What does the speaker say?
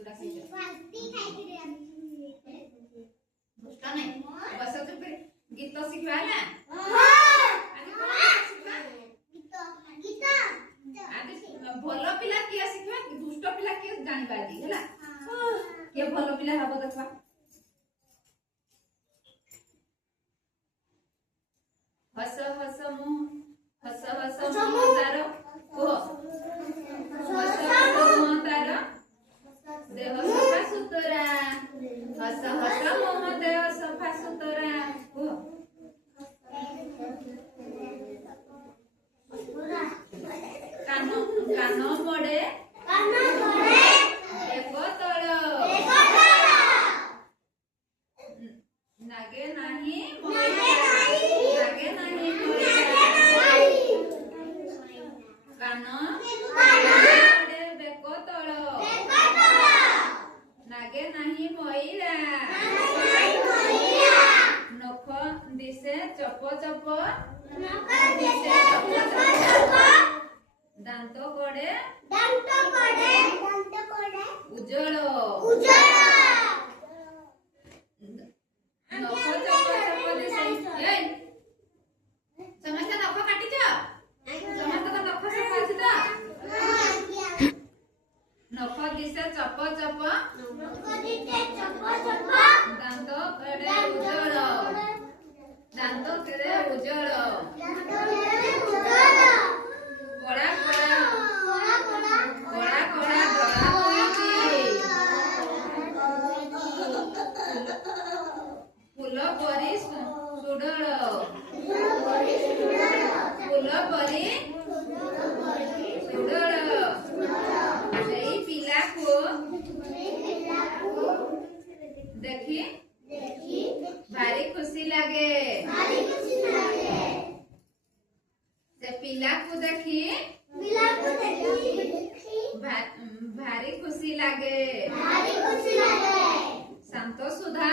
चूड़ा खाई दुष्ट नहीं बस चुप गीत शिखवा ना भल पिला किए शिखवा दुष्ट पिला किए जानी पारदी हैला के भल पिला हबो देखा हस हस मुंह तारो को हस हस मुंह तारो देह सफा सुतरा हस हस मुंह देह सफा सुतरा को कानो मोड़े एको तोड़ नागे नहीं नागे नहीं कानो मोड़े बेको तोड़ नागे नहीं मोइरा नख दिसे चप चप दांत कोड़े उज्जवल नख चप चप दिसे ए समस्त नख काटिछ समस्त तो नख सफा अछि त नख दिसे चप चप दांत केड़े उज्जवल दांत केड़े उज्जवल कोड़ा कोड़ा डोरा होईची फूल परी सुडळ फूल परी सुडळ सेई पिला को देखी भारी खुशी लागे से पिला को देखी भारी खुशी लागे शांत सुधा